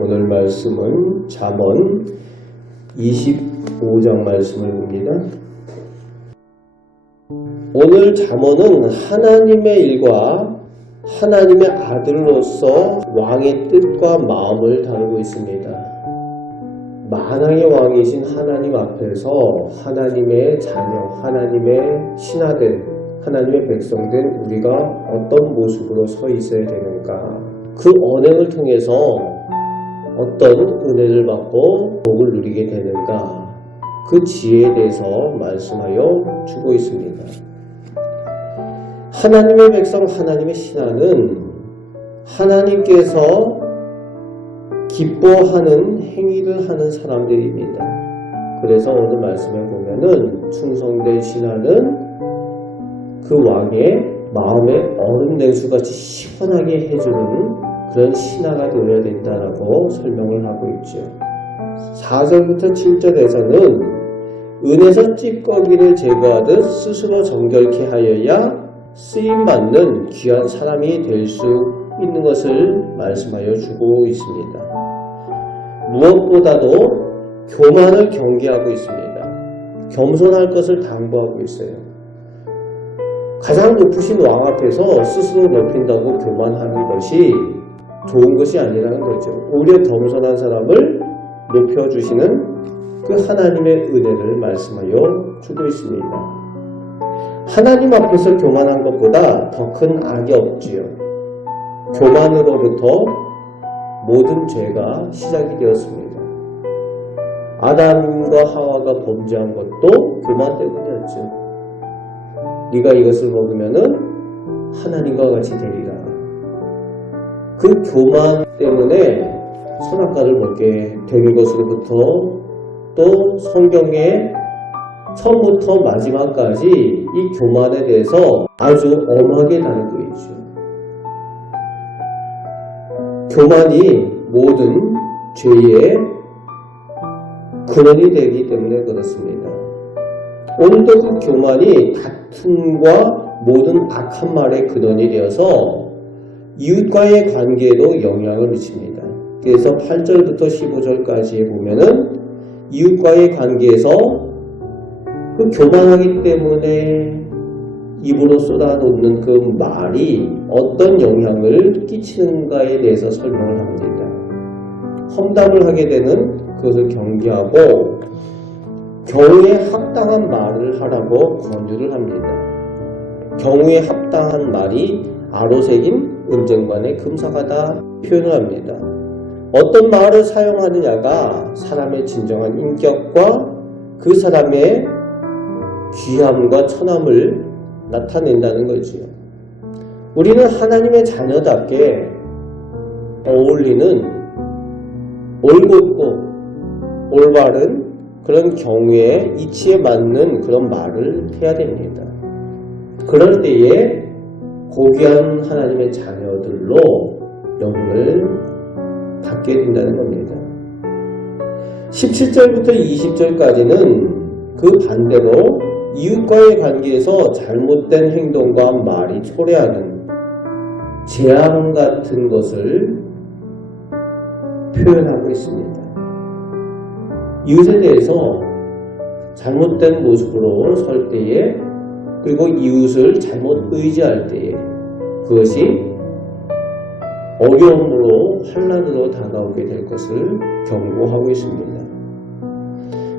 오늘 말씀은 잠언 25장 말씀을 봅니다. 오늘 잠언은 하나님의 일과 하나님의 아들로서 왕의 뜻과 마음을 다루고 있습니다. 만왕의 왕이신 하나님 앞에서 하나님의 자녀, 하나님의 신하들, 하나님의 백성들 우리가 어떤 모습으로 서 있어야 되는가, 그 언행을 통해서 어떤 은혜를 받고 복을 누리게 되는가, 그 지혜에 대해서 말씀하여 주고 있습니다. 하나님의 백성, 하나님의 신하는 하나님께서 기뻐하는 행위를 하는 사람들입니다. 그래서 오늘 말씀에 보면은 충성된 신하는 그 왕의 마음에 얼음 냉수같이 시원하게 해주는 그런 신하가 되어야 된다라고 설명을 하고 있죠. 4절부터 7절에서는 은에서 찌꺼기를 제거하듯 스스로 정결케 하여야 쓰임받는 귀한 사람이 될 수 있는 것을 말씀하여 주고 있습니다. 무엇보다도 교만을 경계하고 있습니다. 겸손할 것을 당부하고 있어요. 가장 높으신 왕 앞에서 스스로 높인다고 교만하는 것이 좋은 것이 아니라는 거죠. 오히려 겸손한 사람을 높여주시는 그 하나님의 은혜를 말씀하여 주고 있습니다. 하나님 앞에서 교만한 것보다 더 큰 악이 없지요. 교만으로부터 모든 죄가 시작이 되었습니다. 아담과 하와가 범죄한 것도 교만 때문이었죠. 네가 이것을 먹으면은 하나님과 같이 되리라. 그 교만 때문에 선악과를 먹게 된 것으로부터 또 성경에 처음부터 마지막까지 이 교만에 대해서 아주 엄하게 다루고 있죠. 교만이 모든 죄의 근원이 되기 때문에 그렇습니다. 오늘도 그 교만이 다툼과 모든 악한 말의 근원이 되어서 이웃과의 관계에도 영향을 미칩니다. 그래서 8절부터 15절까지 보면은 이웃과의 관계에서 그 교만하기 때문에 입으로 쏟아놓는 그 말이 어떤 영향을 끼치는가에 대해서 설명을 합니다. 험담을 하게 되는 그것을 경계하고 경우에 합당한 말을 하라고 권유를 합니다. 경우에 합당한 말이 아로새긴 은쟁반의 금사가다 표현을 합니다. 어떤 말을 사용하느냐가 사람의 진정한 인격과 그 사람의 귀함과 천함을 나타낸다는 거지요. 우리는 하나님의 자녀답게 어울리는 올곧고 올바른 그런 경우에 이치에 맞는 그런 말을 해야 됩니다. 그럴 때에 고귀한 하나님의 자녀들로 영을 받게 된다는 겁니다. 17절부터 20절까지는 그 반대로 이웃과의 관계에서 잘못된 행동과 말이 초래하는 재앙 같은 것을 표현하고 있습니다. 이웃에 대해서 잘못된 모습으로 설 때에, 그리고 이웃을 잘못 의지할 때에 그것이 어려움으로 환난으로 다가오게 될 것을 경고하고 있습니다.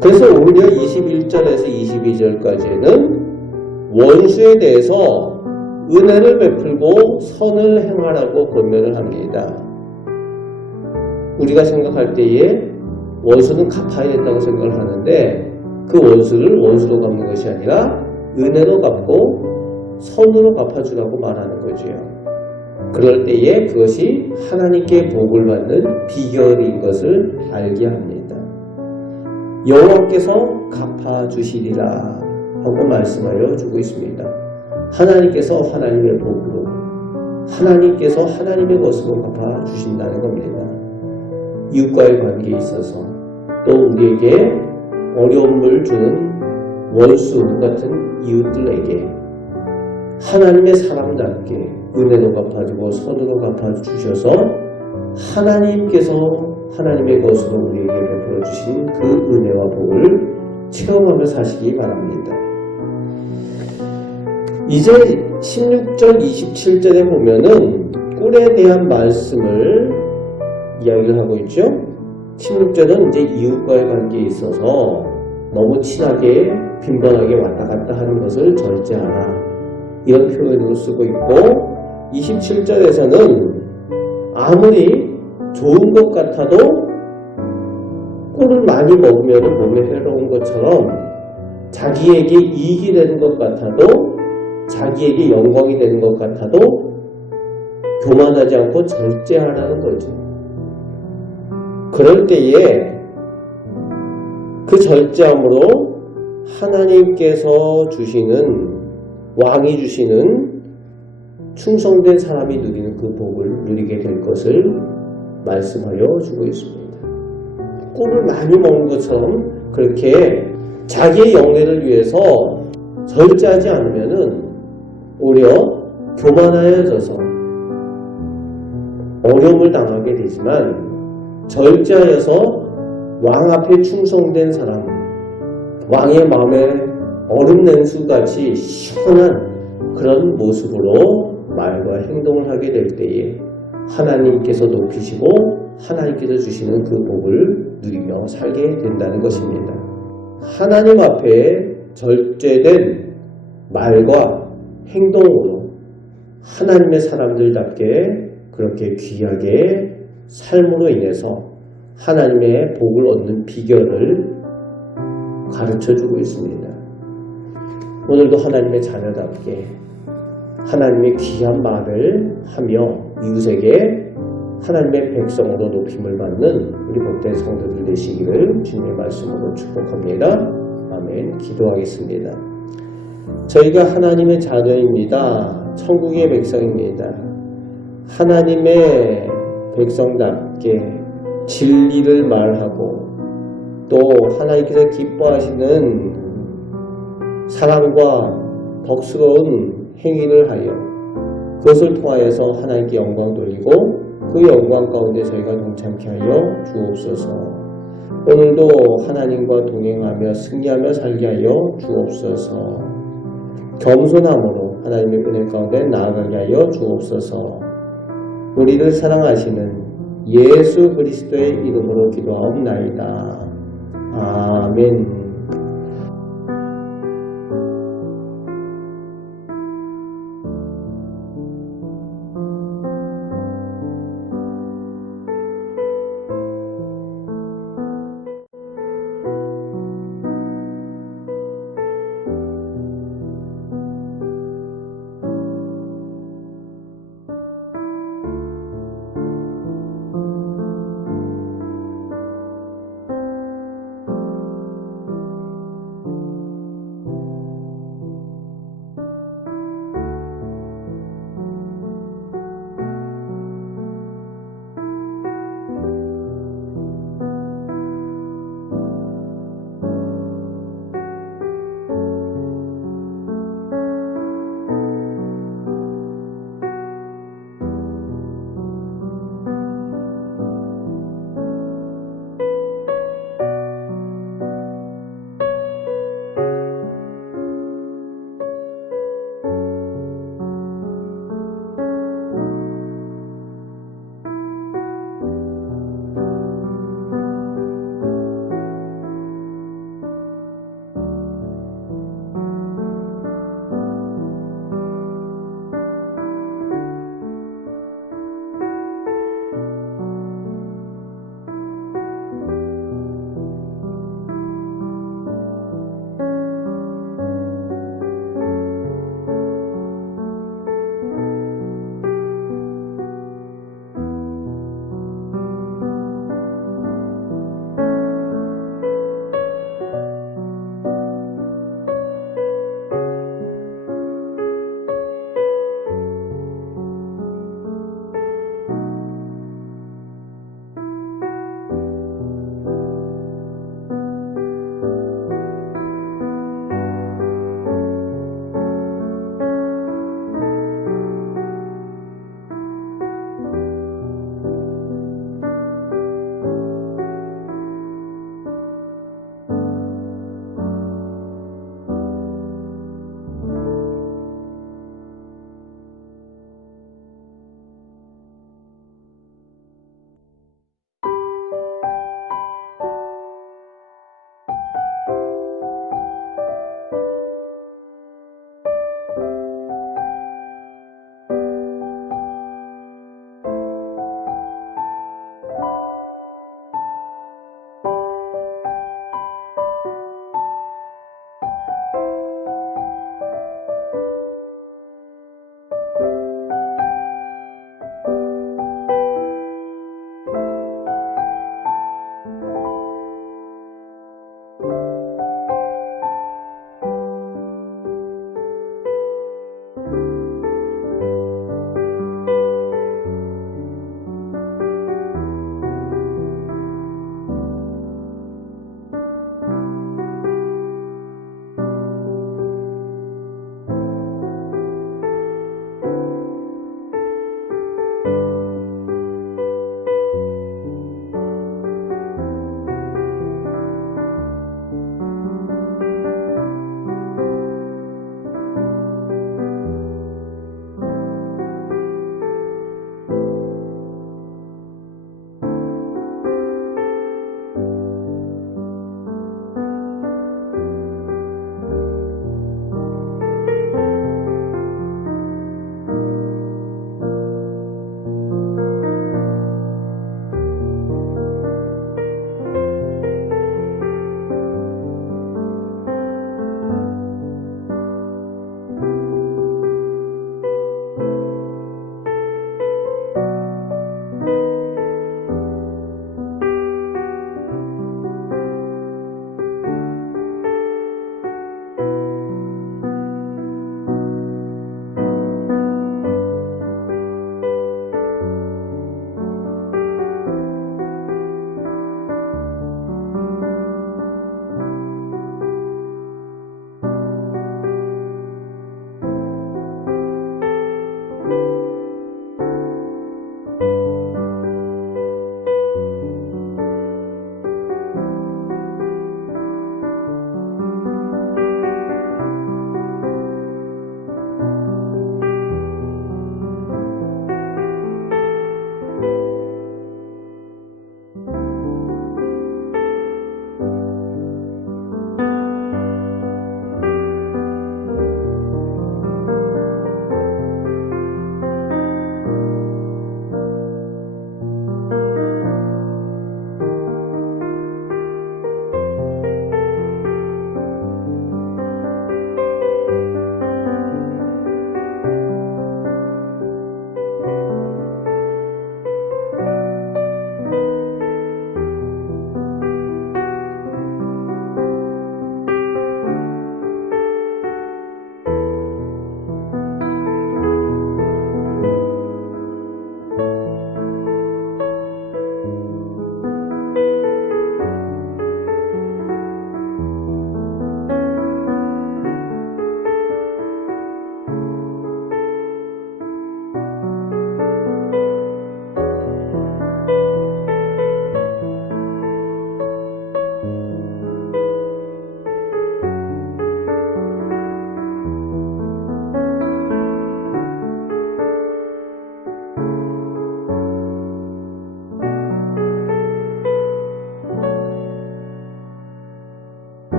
그래서 오히려 21절에서 22절까지는 원수에 대해서 은혜를 베풀고 선을 행하라고 권면을 합니다. 우리가 생각할 때에 원수는 갚아야 된다고 생각을 하는데 그 원수를 원수로 갚는 것이 아니라 은혜로 갚고 선으로 갚아주라고 말하는 거죠. 그럴 때에 그것이 하나님께 복을 받는 비결인 것을 알게 합니다. 여호와께서 갚아주시리라 하고 말씀하여 주고 있습니다. 하나님께서 하나님의 복으로, 하나님께서 하나님의 것으로 갚아주신다는 겁니다. 이웃과의 관계에 있어서 또 우리에게 어려움을 주는 원수 같은 이웃들에게 하나님의 사람답게 은혜로 갚아주고 선으로 갚아주셔서 하나님께서 하나님의 것으로 우리에게 베풀어 주신 그 은혜와 복을 체험하며 사시기 바랍니다. 이제 16절 27절에 보면은 꿀에 대한 말씀을 이야기를 하고 있죠. 16절은 이제 이웃과의 관계에 있어서 너무 친하게 빈번하게 왔다 갔다 하는 것을 절제하라, 이런 표현으로 쓰고 있고, 27절에서는 아무리 좋은 것 같아도 꿀을 많이 먹으면 몸에 해로운 것처럼 자기에게 이익이 되는 것 같아도, 자기에게 영광이 되는 것 같아도 교만하지 않고 절제하라는 거죠. 그럴 때에 그 절제함으로 하나님께서 주시는, 왕이 주시는 충성된 사람이 누리는 그 복을 누리게 될 것을 말씀하여 주고 있습니다. 꿀을 많이 먹는 것처럼 그렇게 자기의 영예를 위해서 절제하지 않으면은 오히려 교만하여져서 어려움을 당하게 되지만, 절제하여서 왕 앞에 충성된 사람, 왕의 마음에 얼음 냉수같이 시원한 그런 모습으로 말과 행동을 하게 될 때에 하나님께서 높이시고 하나님께서 주시는 그 복을 누리며 살게 된다는 것입니다. 하나님 앞에 절제된 말과 행동으로 하나님의 사람들답게 그렇게 귀하게 삶으로 인해서 하나님의 복을 얻는 비결을 가르쳐주고 있습니다. 오늘도 하나님의 자녀답게 하나님의 귀한 말을 하며 이웃에게 하나님의 백성으로 높임을 받는 우리 복된 성도들 되시기를 주님의 말씀으로 축복합니다. 아멘. 기도하겠습니다. 저희가 하나님의 자녀입니다. 천국의 백성입니다. 하나님의 백성답게 진리를 말하고 또 하나님께서 기뻐하시는 사랑과 덕스러운 행위를 하여 그것을 통하여서 하나님께 영광 돌리고 그 영광 가운데 저희가 동참케 하여 주옵소서. 오늘도 하나님과 동행하며 승리하며 살게 하여 주옵소서. 겸손함으로 하나님의 은혜 가운데 나아가게 하여 주옵소서. 우리를 사랑하시는 예수 그리스도의 이름으로 기도하옵나이다. 아멘.